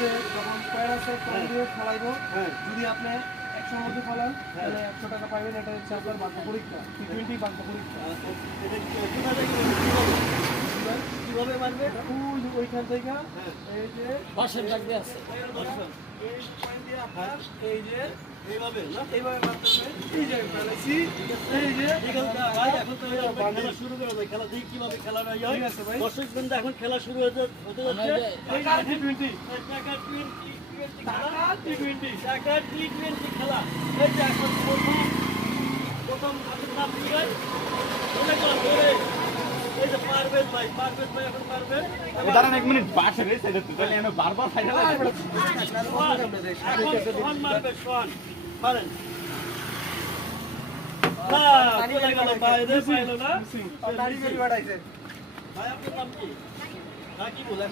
মধ্যে যখন কয়েন আছে কয়েন দিয়ে ফলাইবো যদি আপনি 100 মধ্যে ফলান তাহলে 100 টাকা পাবেন। এটা হচ্ছে আপনার বাক্য পরীক্ষা, T20 বাক্য পরীক্ষা। কিভাবে মারবে? ওইখান থেকে এই যে বাঁশের দাগ দিয়ে আছে। এই পয়েন্ট দিয়ে আপনার এই যে এইভাবে না? এইভাবে মারতে হবে। এই যে ফেলাইছি, এই যে ঠিক আছে ভাই, এখন তো খেলা শুরু করা যায়। খেলা দেখি কিভাবে খেলাটা হয়। ঠিক আছে ভাই। দর্শক বৃন্দ, এখন খেলা শুরু হতে যাচ্ছে। টাকা T20 টাকা T20 খেলা। টাকা T20 টাকা T20 খেলা। এই যে এখন প্রথম হাতের নাম কি ভাই? মনে কর ধরে। এই যে পারভেজ ভাই এখন পারবে। দাঁড়ান এক মিনিট, বাসের রে সাইডে তো তাহলে আমি বারবার সাইডে সোহান মারবে, সোহান মারেন। না, চলে গেল বাইরে, পাইলো না। দাড়ি বেরি বাড়াইছে। ভাই আপনার নাম কি? হ্যাঁ, কি বলে?